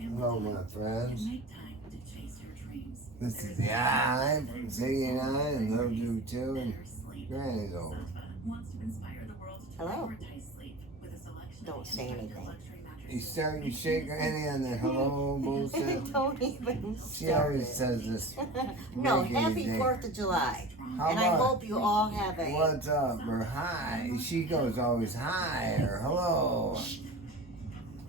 Hello, my friends. This is the I from Ziggy and I, and Little Doobie too, and Granny's over. Hello. Don't say anything. You starting to shake Granny on the hello bullshit? Don't even She start always it. says this. No, regular happy day. 4th of July. How And I about hope you all have a... what's up or hi? She goes always hi or hello.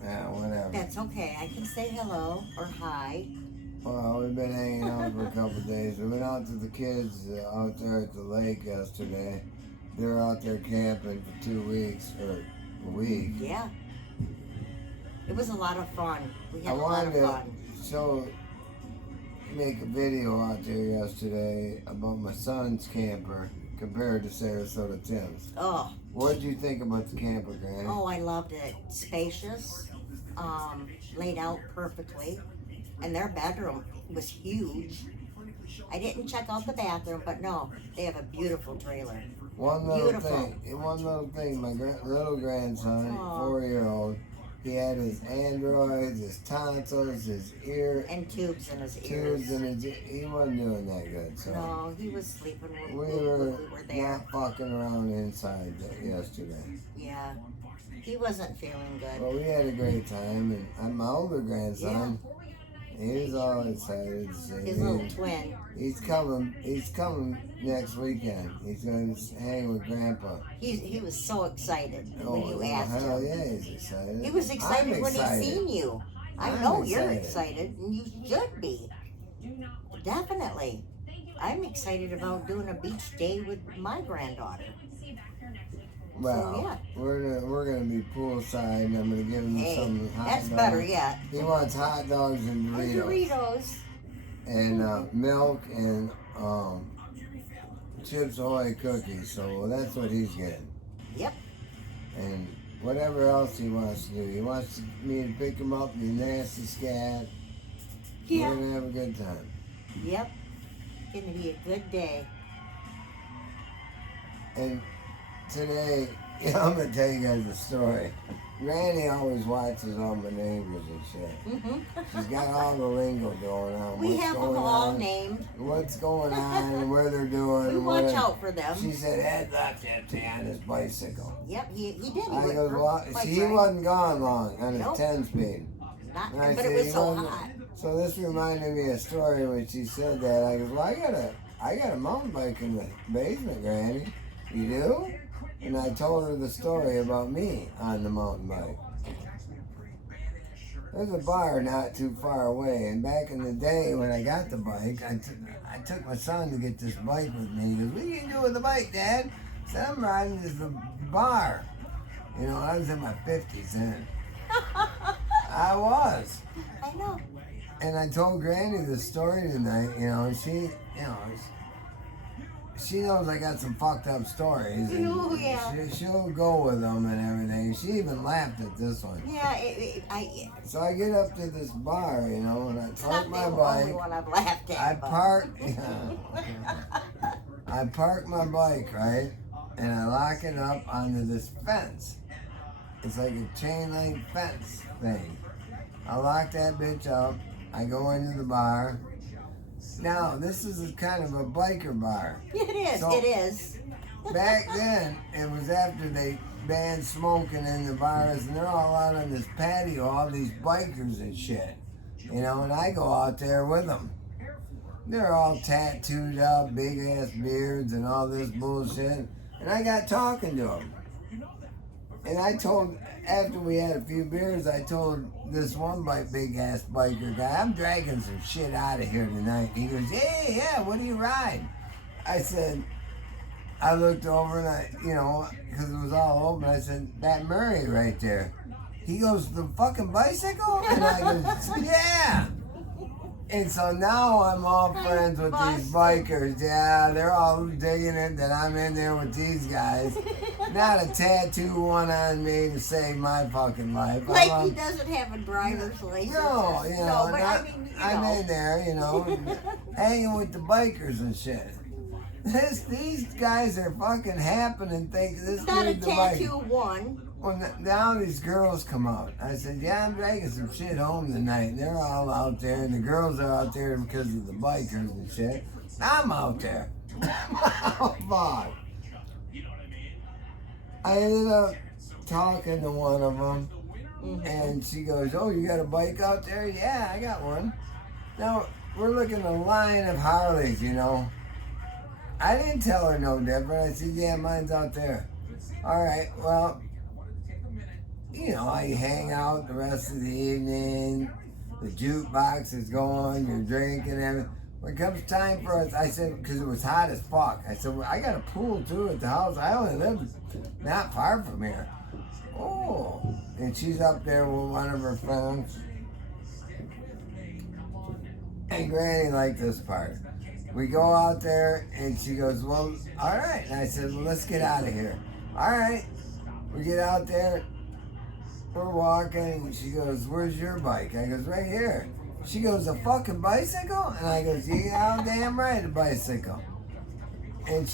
Yeah, whatever. That's okay. I can say hello or hi. Well, we've been hanging out for a couple of days. We went out to the kids out there at the lake yesterday. They were out there camping for 2 weeks, or a week. Yeah. It was a lot of fun. We I had a lot wanted of fun. to make a video out there yesterday about my son's camper compared to Sarasota Tim's. Oh. What did you think about the camper, Granny? Oh, I loved it. Spacious. Laid out perfectly. And their bedroom was huge. I didn't check out the bathroom, but no, they have a beautiful trailer. One little thing. My little grandson, 4-year-old, he had his androids, his tonsils, his ear, and tubes in his ears. He wasn't doing that good. So no, he was sleeping when we were there. not fucking around inside yesterday. Yeah, he wasn't feeling good. Well, we had a great time, and my older grandson, he was all excited to see his little twin. He's coming next weekend. He's going to hang with Grandpa. He was so excited when you asked him. Hell yeah, he's excited. He was excited when he seen you. I know you're excited, and you should be. Definitely. I'm excited about doing a beach day with my granddaughter. Well, so, yeah. we're gonna be poolside, and I'm gonna give him some hot dogs. That's better yet. He wants hot dogs and Doritos. And milk and Chips Ahoy cookies. So that's what he's getting. Yep. And whatever else he wants to do. He wants me to pick him up, you nasty scat. Yeah. We're gonna have a good time. Yep. It's gonna be a good day. And today, I'm gonna tell you guys a story. Granny always watches all my neighbors and shit. She's got all the lingo going on. We have them all named. What's going on and where they're doing. We watch out for them. She said, Ed left yesterday on his bicycle. Yep, he did. I goes, well, he wasn't gone long on his 10-speed. But it was so hot. So this reminded me of a story when she said that. I goes, well, I got a mountain bike in the basement, Granny. You do? And I told her the story about me on the mountain bike. There's a bar not too far away, and back in the day when I got the bike, I took my son to get this bike with me. He goes, what are you going to do with the bike, Dad? I said, I'm riding to the bar. You know, I was in my 50s then. I was. I know. And I told Granny the story tonight, she knows I got some fucked up stories. And oh, yeah. She'll go with them and everything. She even laughed at this one. Yeah, So I get up to this bar, and I park my bike. Only one I've laughed at, I park my bike, right? And I lock it up onto this fence. It's like a chain link fence thing. I lock that bitch up. I go into the bar. Now, this is kind of a biker bar. It is, so it is. Back then, it was after they banned smoking in the bars, and they're all out on this patio, all these bikers and shit. And I go out there with them. They're all tattooed up, big-ass beards and all this bullshit. And I got talking to them. And after we had a few beers, I told this one big-ass biker guy, I'm dragging some shit out of here tonight. He goes, yeah, what do you ride? I said, I looked over and because it was all open, I said, that Murray right there. He goes, the fucking bicycle? And I go, yeah. And so now I'm all friends with these bikers. Yeah, they're all digging it that I'm in there with these guys. Not a tattoo one on me to save my fucking life. Like he doesn't have a driver's license. No, but I'm in there, hanging with the bikers and shit. These guys are fucking happening, thinking this not a dude's tattoo one. Well, now these girls come out. I said, yeah, I'm dragging some shit home tonight. And they're all out there, and the girls are out there because of the bikers and shit. I'm out there. Oh, fuck. I ended up talking to one of them, and she goes, oh, you got a bike out there? Yeah, I got one. Now, we're looking at a line of Harleys, you know. I didn't tell her no different. I said, yeah, mine's out there. All right, well, you know, I hang out the rest of the evening. The jukebox is going, you're drinking, everything. When it comes time for us, I said, because it was hot as fuck, I said, well, I got a pool too at the house. I only live not far from here. Oh, and she's up there with one of her friends. And Granny liked this part. We go out there, and she goes, well, all right. And I said, well, let's get out of here. All right. We get out there. We're walking, and she goes, where's your bike? I goes, right here. She goes, a fucking bicycle? And I goes, yeah, I'm damn right, a bicycle. And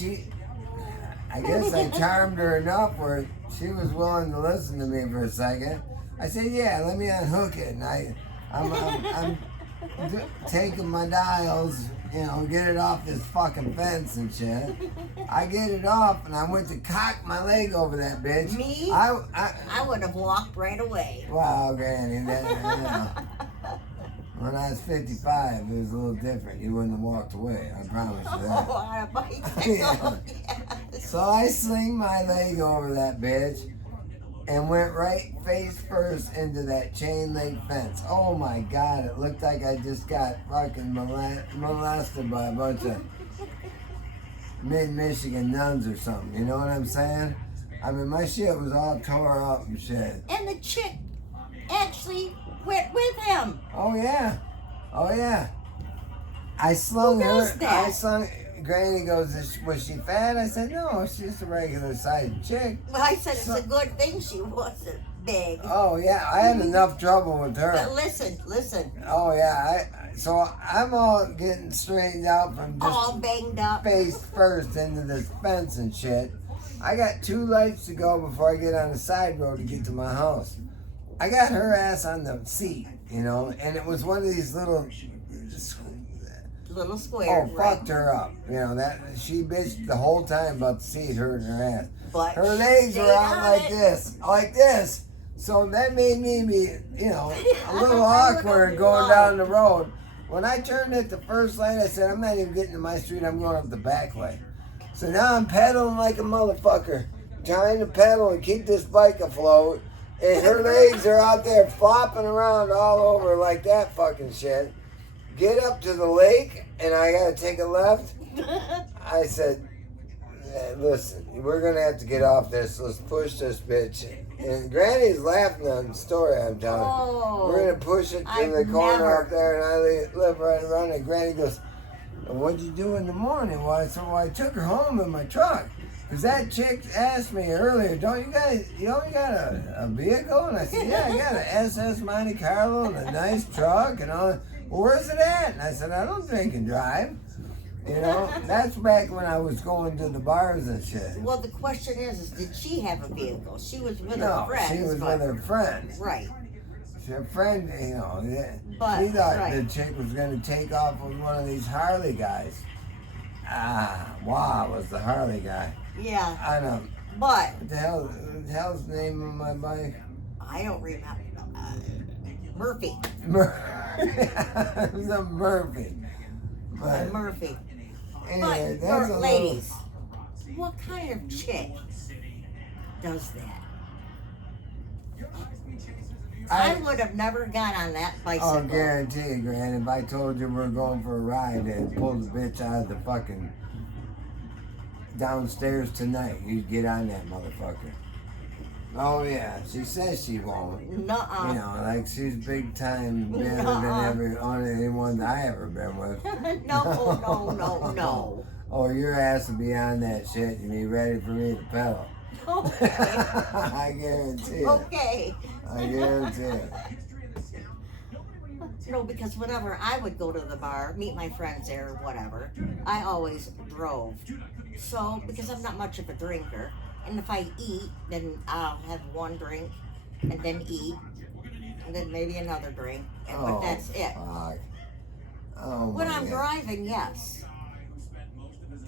I guess I charmed her enough where she was willing to listen to me for a second. I said, yeah, let me unhook it. And I'm taking my dials, you know, get it off this fucking fence and shit. I get it off, and I went to cock my leg over that bitch. Me? I would have walked right away. Wow, Granny, when I was 55, it was a little different. You wouldn't have walked away, I promise you that. Oh, on a bicycle, Yeah. yes. So I sling my leg over that bitch and went right face first into that chain link fence. Oh my God, it looked like I just got fucking molested by a bunch of mid-Michigan nuns or something. You know what I'm saying? I mean, my shit was all tore up and shit. And the chick actually went with him. Oh yeah. Oh yeah. I slung Who does her. that? Granny goes, was she fat? I said, no, she's just a regular sized chick. Well, I said it's a good thing she wasn't big. Oh yeah, I had enough trouble with her. But listen. Oh yeah, so I'm all getting straightened out from All just banged up. face first into this fence and shit. I got 2 lights to go before I get on the side road to get to my house. I got her ass on the seat, you know, and it was one of these little Square. Oh, fucked her up. You know, that she bitched the whole time about the seat hurting her ass. But her legs were out like it. this. So that made me be, you know, a little awkward going wrong. down the road. When I turned at the first light, I said, I'm not even getting to my street, I'm going up the back way. So now I'm pedaling like a motherfucker, trying to pedal and keep this bike afloat. And her legs are out there flopping around all over like that fucking shit. Get up to the lake, and I gotta take a left. I said, listen, we're gonna have to get off this. Let's push this bitch. And Granny's laughing on the story I'm telling. Oh, We're gonna push it to the corner up there, and I live right around it. Granny goes, what'd you do in the morning? Well, I said, well, I took her home in my truck. Because that chick asked me earlier, you only got a vehicle? And I said, yeah, I got an SS Monte Carlo and a nice truck and all that. Well, where's it at? And I said, I don't drink and drive. You know, that's back when I was going to the bars and shit. Well, the question is did she have a vehicle? She was with her friends. No, she was with her friends. Right. Her friend, you know, But, she thought right. the chick was going to take off with one of these Harley guys. Wow, was the Harley guy. Yeah. I know. But What the hell's the name of my bike? I don't remember. Murphy. It was a Murphy. But Murphy. anyway, But that's a ladies, what kind of chick does that? I would have never got on that bicycle. I'll guarantee you, Gran, if I told you we're going for a ride and pull the bitch out of the fucking downstairs tonight, you'd get on that motherfucker. Oh yeah, she says she won't. Nuh-uh. You know, like she's big time better than anyone I ever been with. No. Oh, your ass will be on that shit and be ready for me to pedal. Okay. I guarantee it. Okay. I guarantee it. No, because whenever I would go to the bar, meet my friends there or whatever, I always drove. So, because I'm not much of a drinker, And if I eat, then I'll have one drink and then eat and then maybe another drink. But that's it. Fuck. Oh, When my I'm God. driving, yes.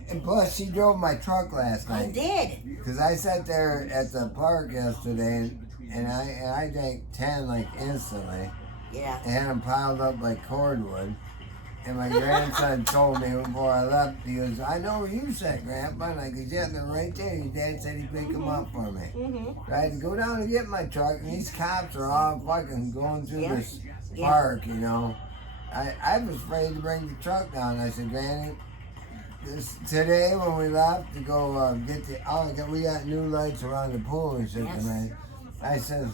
And plus, she drove my truck last I night. did. Because I sat there at the park yesterday, and I drank 10 like instantly. Yeah. I had them piled up like cordwood. And my grandson told me before I left, he goes, I know where you sat, Grandpa. And I goes, yeah, they're right there. Your dad said he'd pick them up for me. Mm-hmm. So I had to go down and get my truck, and these cops are all fucking going through Yeah. this Yeah. park, you know. I was afraid to bring the truck down. I said, Granny, today when we left to go we got new lights around the pool and shit tonight. I said,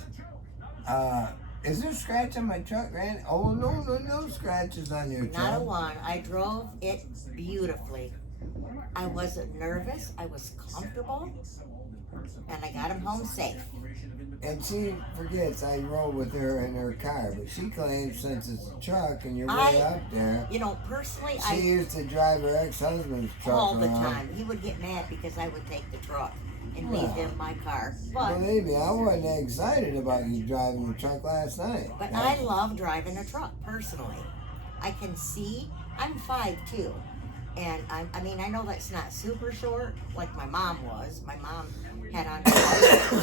is there a scratch on my truck, Granny? Oh, no scratches on your truck. Not a one. I drove it beautifully. I wasn't nervous. I was comfortable. And I got him home safe. And she forgets I rode with her in her car, but she claims since it's a truck and you're way up there. You know, personally, She used to drive her ex-husband's truck all the around. time. He would get mad because I would take the truck and leave him my car. But believe me, I wasn't excited about you driving the truck last night. But I love driving a truck, personally. I can see. I'm 5'2". And I mean, I know that's not super short like my mom was. My mom had on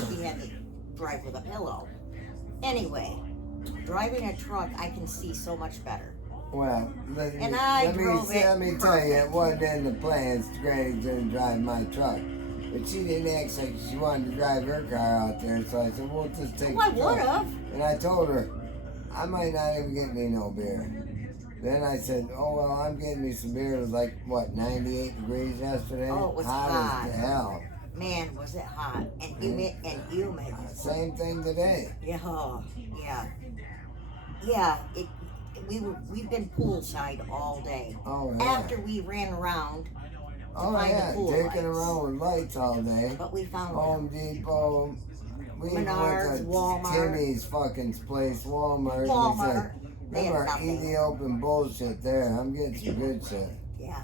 she had to drive with a pillow. Anyway, driving a truck, I can see so much better. Well, let me tell you, it wasn't in the plans. Granny's gonna drive my truck. But she didn't act like she wanted to drive her car out there, so I said, we'll just take Well, I the truck. would have. And I told her, I might not even get me no beer. Then I said, oh, well, I'm getting me some beer. It was like, what, 98 degrees yesterday? Oh, it was hot. hot. As the hell. Man, was it hot and humid and humid. Same thing today. Yeah. We've been poolside all day. Oh, yeah. After we ran around to find the pool taking lights. around with lights all day. But we found Home Depot. We even Menards, went to Walmart. Timmy's fucking place, Walmart. Walmart. We They said, had our nothing. Ethiopian bullshit there. I'm getting some good shit. Yeah.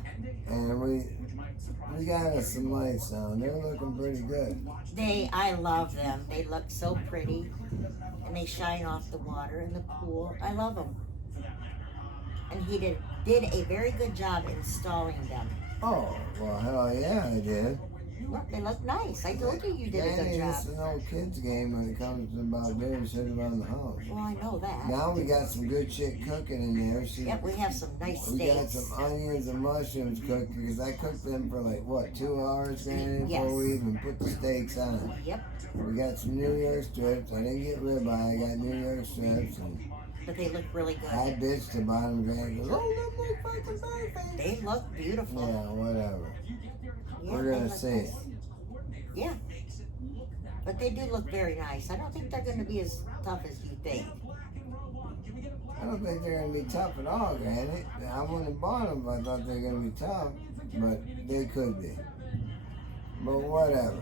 And we got us some lights on. They're looking pretty good. I love them. They look so pretty, and they shine off the water in the pool. I love them. And he did a very good job installing them. Oh, well, hell yeah, I did. Look, they look nice. I told you did a good Granny, job. this is an old kid's game when it comes to about doing shit around the house. Well, I know that. Now we got some good shit cooking in there. Yep, we have some nice We got steaks. some onions and mushrooms cooked because I cooked them for like, what, 2 hours, Granny, before we even put the steaks on. Yep. We got some New York strips. I didn't get ribeye, I got New York strips. And But they look really good. I bitched about them. Granny goes, oh, them look fucking perfect. They look beautiful. Yeah, whatever. Yeah, We're they gonna look see. nice. Yeah. But they do look very nice. I don't think they're going to be as tough as you think. I don't think they're gonna be tough at all, Granny. I wouldn't have bought them if I thought they were gonna be tough, but they could be. But whatever.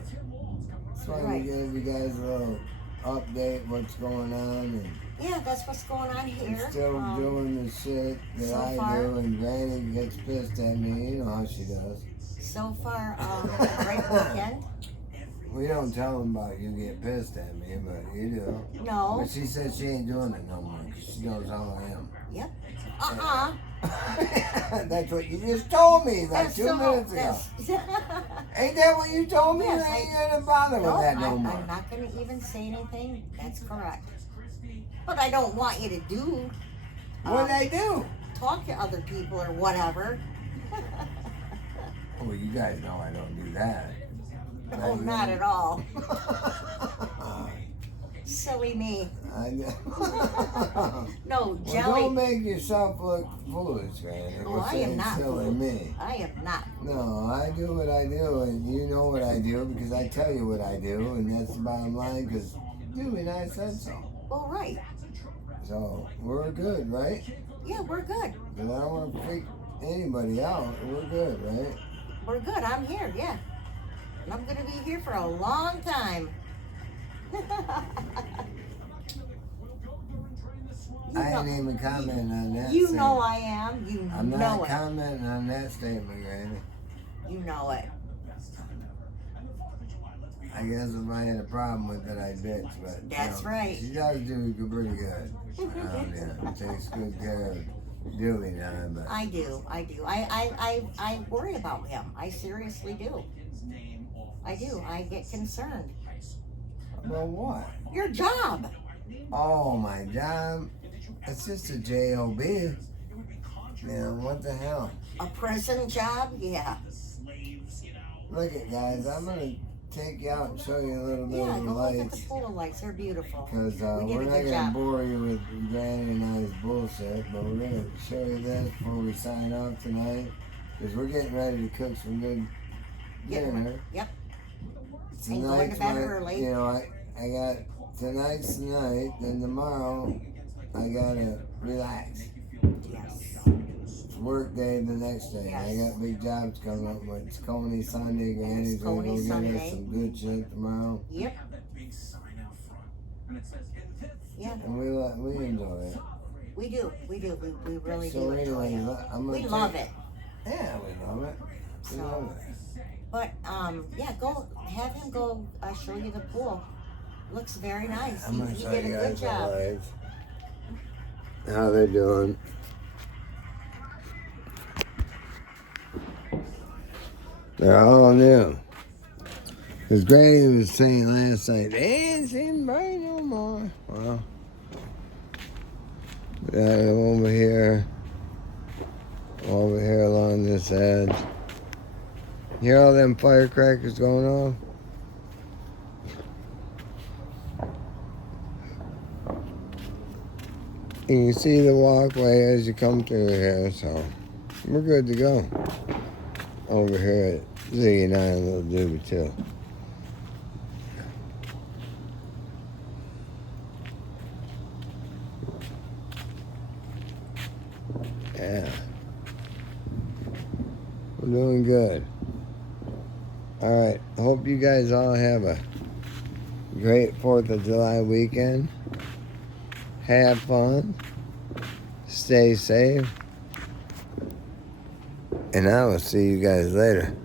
It's fun Right. to give you guys a little update what's going on and Yeah, that's what's going on here. still doing the shit that so I far- do, and Granny gets pissed at me. You know how she does. So far, great weekend. We don't tell them about you get pissed at me, but you do. No. But she says she ain't doing it no more 'cause she knows how I am. Yep. That's what you just told me like That's 2 minutes ago. that's- Ain't that what you told me? Yes, I ain't gonna bother No, with that no I'm more. not going to even say anything. That's correct. But I don't want you to do. What'd I do? Talk to other people or whatever. Well, you guys know I don't do that. Oh, not at all. Silly me. I know. No, Well, jelly. don't make yourself look foolish, man. Oh, I am not silly foolish. me. I am not. No, I do what I do, and you know what I do because I tell you what I do, and that's the bottom line. Because Doobie and I said so. All right. So we're good, right? Yeah, we're good. Because I don't want to freak anybody out. We're good, right? We're good. I'm here, yeah. And I'm going to be here for a long time. I ain't even commenting on that. You statement. know I am. You I'm know not it. commenting on that statement, Granny. You know it. I guess if I had a problem with it, I'd bitch. But That's right. She does do pretty good. Takes good care of Doobie now. But I do. I worry about him. I seriously do. I do. I get concerned. About what? Your job. Oh, my job? It's just a job. What the hell? A prison job? Yeah. Look at guys, I'm gonna take you out and show you a little bit Yeah, of the go look at lights. the pool lights. They're beautiful. Because We we're did a not good gonna job. bore you with Granny and I's bullshit, but we're gonna show you this before we sign off tonight. Because we're getting ready to cook some good dinner. Yep. And going to bed early. I got tonight's the night, then tomorrow I gotta relax. Yes. Work day the next day. Yes. I got big jobs coming up. It's Coney Sunday. Granny's gonna go get us some good shit tomorrow. Yep. Yeah. And we enjoy it. We do. We really So do enjoy anyway, it. We love it. Yeah, we love it. We love it. But yeah, go have him go show you the pool. Looks very nice. I'm gonna He show did a you good guys job. the lights. How they doing? They're all new. Because Grady was saying last night, they ain't seen bright no more. Well, over here along this edge. You hear all them firecrackers going off? You can see the walkway as you come through here, so we're good to go. Over here at Ziggy and I and little Doobie too. Yeah. We're doing good. Alright, hope you guys all have a great 4th of July weekend. Have fun. Stay safe. And I will see you guys later.